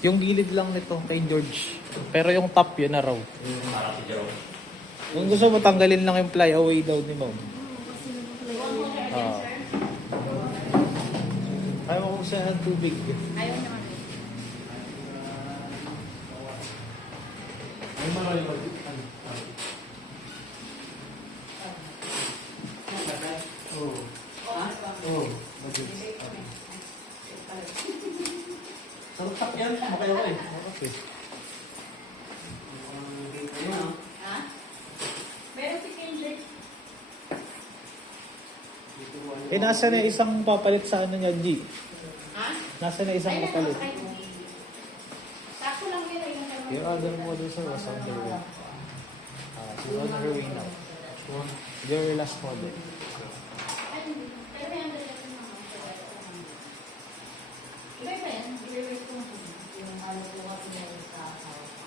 Yung gilid lang nito kay George. Pero yung top yun na raw. Para si Jerome. Kung gusto mo tanggalin lang yung fly away daw ni Mom. Ayaw ko siya ng tubig. Ayaw naman. Ay, marami ba? Oo. Oo. Sarap yan. Makayaw ko eh. Okay. Ha? Meron si Kendrick. Eh, nasa na isang papalit sa ano niya, G? Ha? Nasa na isang Ay, papalit? Sakto lang yun. Your other model sir was on her way. She's on her way now. Your last model. Pero may under natin mga iba iba yan. I-reverse ko yung maluwa niya sa asawa ko.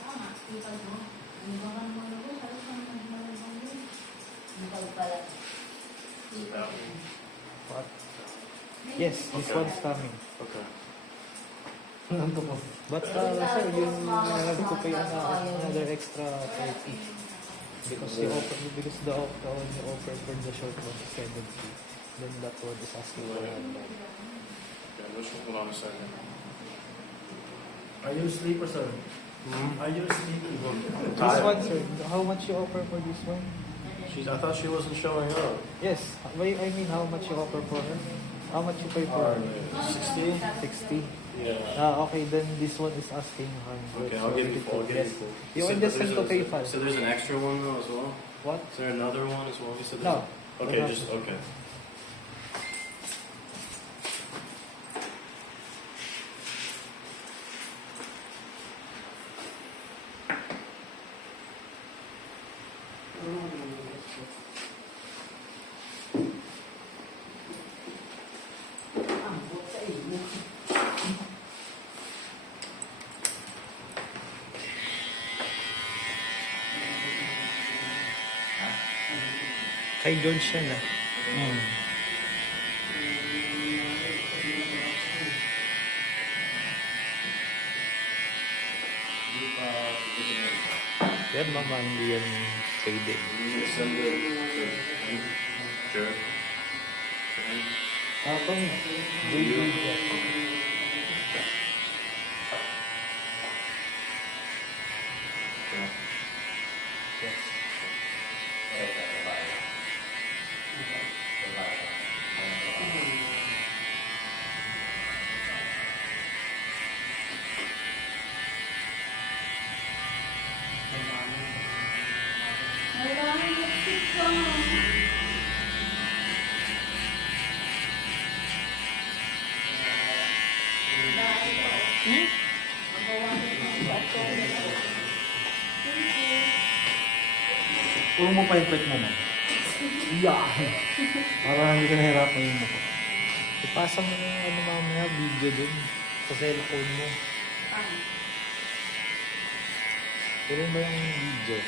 Tama. Ipag mo. Ano ba nga naman ako? Sabi ko naman naman yun. Ipag pala. Ipag. What? Yes, this one's coming. Okay. But sir, yung ko pa yung another extra 30. Because the offer one you offer for the short one is 70. Then that one is asking for 100. Okay, let's hold on a second. Are you asleep or sir? Are you sleeping? This one, sir, how much you offer for this one? I thought she wasn't showing up. Yes, I mean how much you offer for her? How much you pay for her? 60? 60. Yeah. Okay, then this one is asking 100. Okay, I'll give you full. I'll give you Yes. full. You can just send to PayPal. So there's an extra one though as well? What? Is there another one as well? You said No. Okay, No. just okay. Kay George yan ah. Yan mama, hindi yan pwede. You send it to Jared. Akong baby. Yes. Maraming lipstick ko. Puro mo pa yung kwet mo, man. Yeah. Para hindi ka nahirapan yung mukha. Ipasa mo yung ano mamaya, video dun. Sa cellphone mo. Puro mo yung video.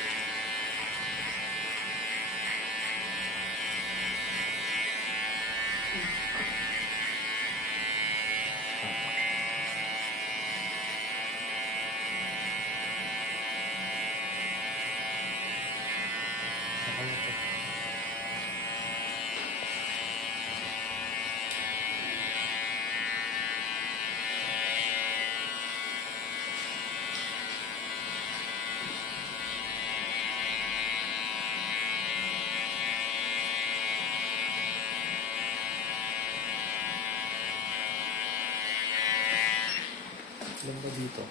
Ilan ba dito?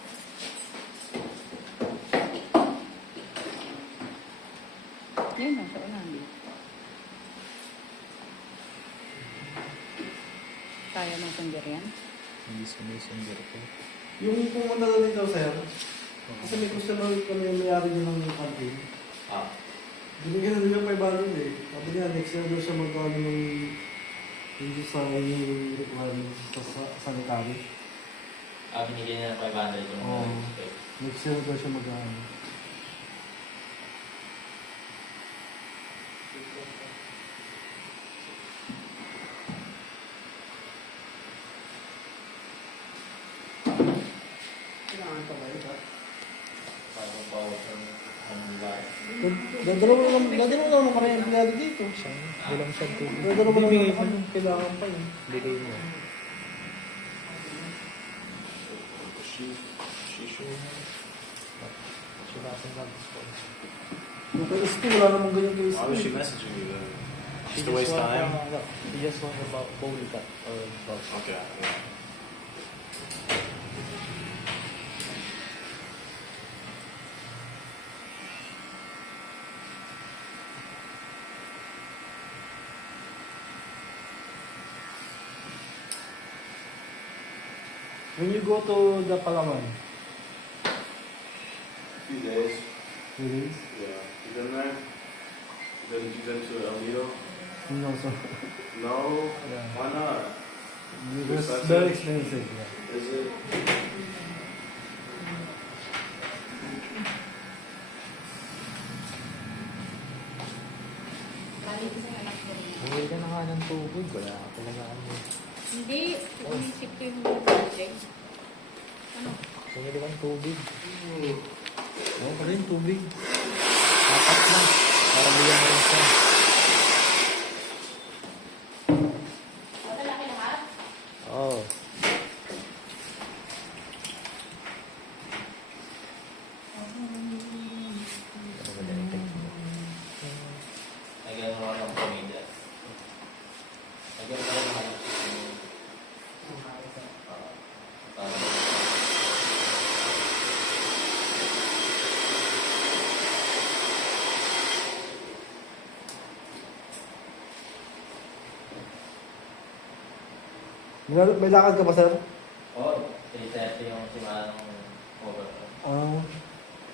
Yun na, sa unahan dito. Kaya ng sangger yan? Hindi sumisungger ko. Yung pumunta na dito, sir, kasi may customer kami yung may-ari niya ng campaign. Ah. Binigyan na nila 500 eh. Sabi niya, next year daw siya magkano ng hindi sa yung requirements sa sanitary. Binigyan niya ng 500 yung Oo. Next year daw siya magkano. Bagong bawat ang life. Dadala mo naman kami ang empleyado dito. Walang siyang tubig. Dadala mo Bibigay naman mo. kami. Kailangan pa yun. Bigay mo. Shishu. Sinasan lang sa Yung kay ST, wala namang ganyan kay ST. Why was she messaging you then? Just to waste time? She just want about bowl cut or about Okay, yeah. When you go to the Palawan, Few days. really? Yeah. You been there? You been to El Nido? No, so. No? Yeah. Why not? It's very expensive. Yeah. Is it? Balik sa anak ko. Bumili ka na nga ng tubig. Wala ka talaga ano. Hindi, inisip ko yung project. Ano? Bumili ka ng tubig. Oo, pa rin tubig. Apat na. Para bigyan mo rin siya. Wala laki lahat? Oo. Ano ba yan? Lagyan mo ng pamilya. Lagyan mo ng halos. May lakad ka pa, sir? Oo, 3:30 yung simula ng over.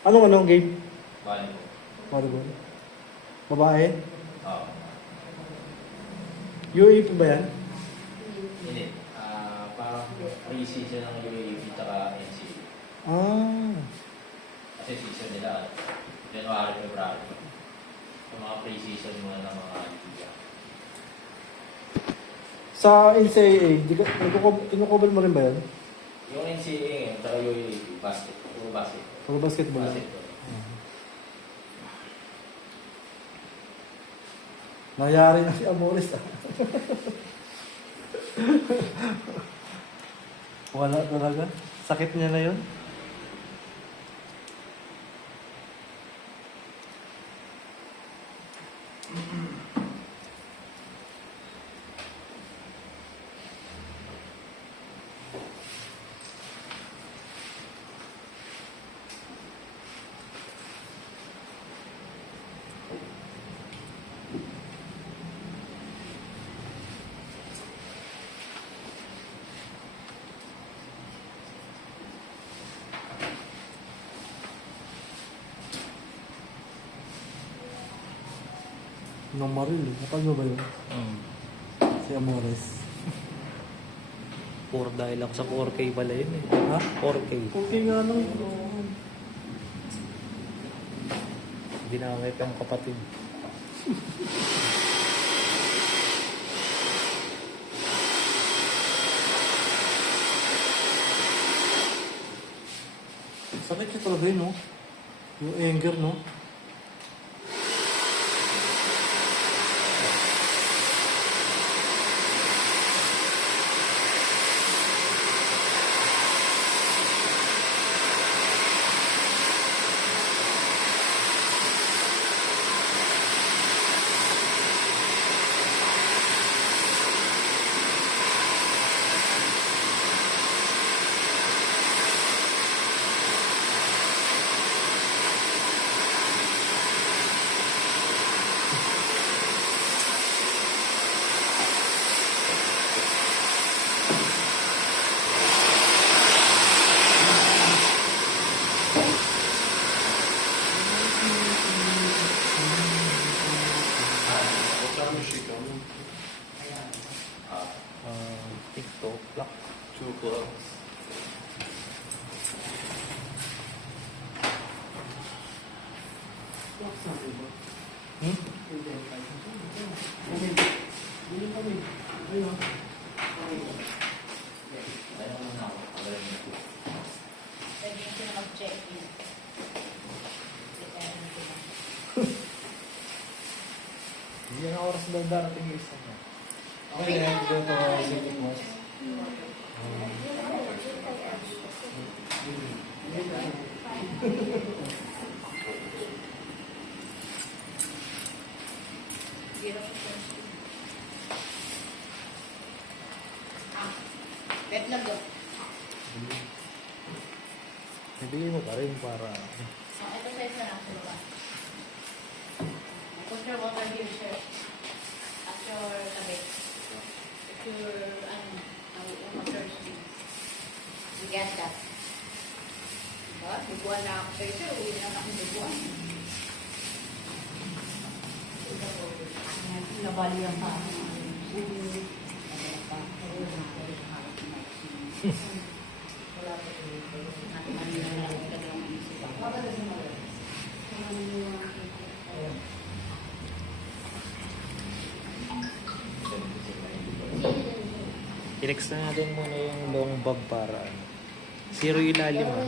Anong game? Bali mo. Volleyball. Babae? Oo. UAP ba yan? Hindi. Parang pre-season ng UAP tsaka NCAA. Ah. Kasi season nila, January, February. Yung mga pre-season muna ng mga liga. Sa NCAA, kinukover mo rin ba yan? Yung NCAA ngayon, tsaka UAP, basket. Puro basket. Pag basketball lang. Basketball. Nangyari na si Amores ah. Wala talaga. Sakit niya na yun. Maril, napag mo ba yun? Si Amores. Dahil ako sa 4K pala yun eh. Ha? 4K. Okay nga lang. Ginamit ang kapatid. Sakit siya talaga yun, no? Yung anger, no? What time is she coming? TikTok, lock. 2 o'clock. Ayaw mo na ako. Ayaw mo na ako. oras daw darating yung isa niya? Okay, let's go to City Boss. Bet lang daw. Bibili mo pa rin para... Ito size na lang sa baba. Put your water here, sir. At your tabi. At your, yung water stream. You get that? Diba? Bubuan na ako kayo, sir. Uwi na ako bubuan. Nabali ang pa. I-nex na natin muna yung long bob para ano. Zero ilalim ah.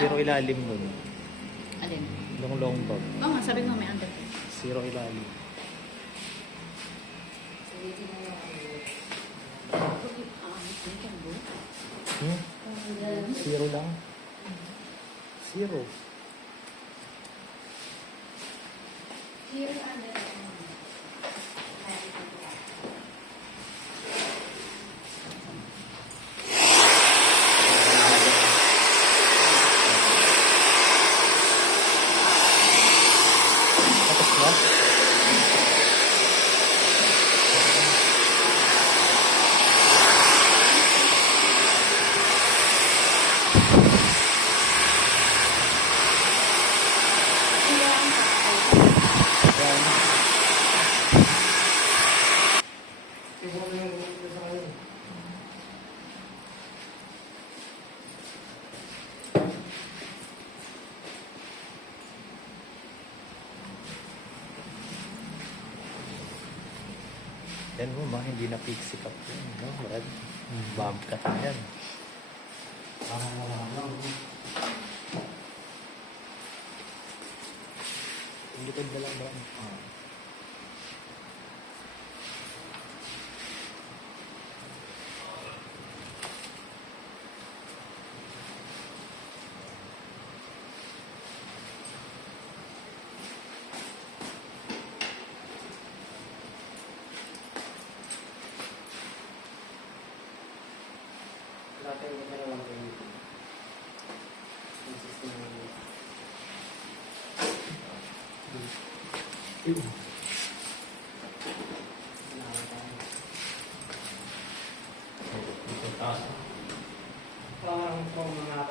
Zero ilalim nun. Alin? Yung long bob. Oo nga, sabi mo may under. Zero ilalim. Hmm? Zero lang? Zero. Tapos na? Yan. Siguro na yung rumit sa akin. Yan mo ba, hindi na pixie cup yun, no? Brad? Bomb ka na yan. Parang wala lang. Likod na lang ba? Natin ko na lang kayo. Consistent na yun. Parang pang mga